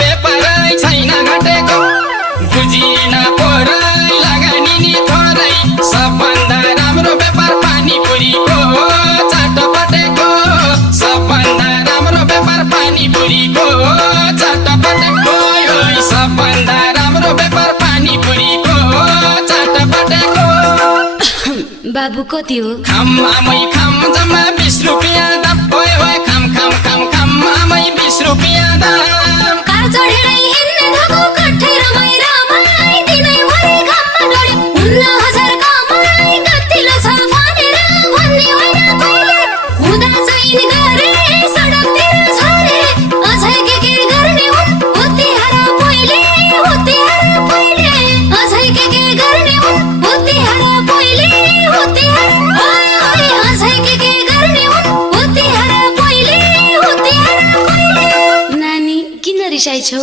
बेपरै छैन घटेको बुझिन पोरै लगानी नि थोरै सबभन्दा राम्रो व्यापार पानीपुरीको चटपटेको सबभन्दा राम्रो व्यापार पानीपुरीको चटपटेको सबभन्दा राम्रो व्यापार पानीपुरीको चटपटेको बाबु कति हो खाम आमै खाम जम्मा 20 रुपैयाँ दाम ओए ओए खाम खाम खाम खाम आमै 20 रुपैयाँ दाम कार चढेरै हिँड्ने धगो कठै रमाई दिनै भरि घाममा डढ्यो 19,000 कमाई कतिलो छ भनेर भन्ने होइन कहिले हुँदा चाहिँ गरे सडकतिर छरे अझै के गर्ने हुन् हुत्तिहार पहिले अझै के गर्ने हुन् हुत्तिहार पहिले अझै के गर्ने हुन् हुत्तिहार पहिले नानी किन रिसाइ छौ